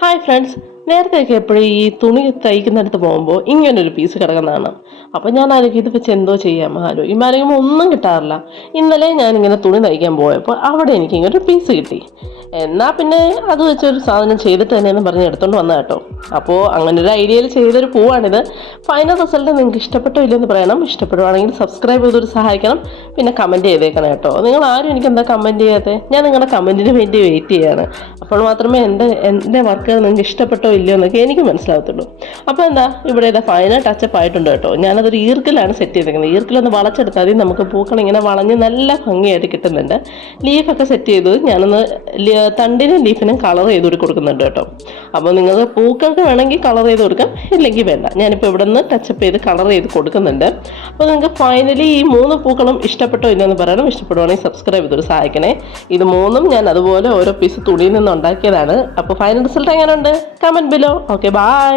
Hi friends, നേരത്തെയൊക്കെ എപ്പോഴും ഈ തുണി തയ്ക്കുന്നിടത്ത് പോകുമ്പോൾ ഇങ്ങനൊരു പീസ് കിടക്കുന്നതാണ്. അപ്പോൾ ഞാൻ ആലോചിക്കും ഇത് വെച്ച് എന്തോ ചെയ്യാം ആലോചിക്കുമ്പോൾ ഒന്നും കിട്ടാറില്ല. ഇന്നലെ ഞാനിങ്ങനെ തുണി തയ്ക്കാൻ പോയപ്പോൾ അവിടെ എനിക്കിങ്ങനെ ഒരു പീസ് കിട്ടി. എന്നാൽ പിന്നെ അത് വെച്ചൊരു സാധനം ചെയ്തിട്ട് തന്നെയെന്ന് പറഞ്ഞ് എടുത്തുകൊണ്ട് വന്ന കേട്ടോ. അപ്പോൾ അങ്ങനെ ഒരു ഐഡിയയിൽ ചെയ്തൊരു പൂവാണിത്. ഫൈനൽ റിസൾട്ട് നിങ്ങൾക്ക് ഇഷ്ടപ്പെട്ടോ ഇല്ലെന്ന് പറയണം. ഇഷ്ടപ്പെടുവാണെങ്കിൽ സബ്സ്ക്രൈബ് ചെയ്തൊരു സഹായിക്കണം. പിന്നെ കമൻറ്റ് ചെയ്തേക്കണം കേട്ടോ. നിങ്ങൾ ആരും എനിക്ക് എന്താ കമൻറ്റ് ചെയ്യാത്തത്? ഞാൻ നിങ്ങളുടെ കമൻറ്റിന് വേണ്ടി വെയിറ്റ് ചെയ്യുകയാണ്. അപ്പോൾ മാത്രമേ എൻ്റെ വർക്ക് നിങ്ങൾക്ക് ഇഷ്ടപ്പെട്ടോ ഇല്ലയോ എന്നൊക്കെ എനിക്ക് മനസ്സിലാകത്തുള്ളൂ. അപ്പോൾ എന്താ ഇവിടെ ഇതാ ഫൈനൽ ടച്ചപ്പ് ആയിട്ടുണ്ട് കേട്ടോ. ഞാനതൊരു ഈർക്കിലാണ് സെറ്റ് ചെയ്തേക്കുന്നത്. ഈർക്കിലൊന്ന് വളച്ചെടുത്താൽ മതി. നമുക്ക് പൂക്കൾ ഇങ്ങനെ വളഞ്ഞ് നല്ല ഭംഗിയായിട്ട് കിട്ടുന്നുണ്ട്. ലീഫൊക്കെ സെറ്റ് ചെയ്തത് ഞാനൊന്ന് തണ്ടിനും ലീഫിനും കളർ ചെയ്ത് കൊടുക്കുന്നുണ്ട് കേട്ടോ. അപ്പോൾ നിങ്ങൾക്ക് പൂക്കൾക്ക് വേണമെങ്കിൽ കളർ ചെയ്ത് കൊടുക്കാം, ഇല്ലെങ്കിൽ വേണ്ട. ഞാനിപ്പോൾ ഇവിടെ നിന്ന് ടച്ചപ്പ് ചെയ്ത് കളർ ചെയ്ത് കൊടുക്കുന്നുണ്ട്. അപ്പോൾ നിങ്ങൾക്ക് ഫൈനലി ഈ 3 പൂക്കളും ഇഷ്ടപ്പെട്ടോ ഇല്ലെന്ന് പറയണം. ഇഷ്ടപ്പെടുവാണെങ്കിൽ സബ്സ്ക്രൈബ് ചെയ്തൊരു സഹായിക്കണേ. ഇത് 3ഉം ഞാൻ അതുപോലെ ഓരോ പീസ് തുണിയിൽ നിന്ന് ഉണ്ടാക്കിയതാണ്. അപ്പോൾ ഫൈനൽ റിസൾട്ട് എങ്ങനെയുണ്ട്? Comment below. Okay, by.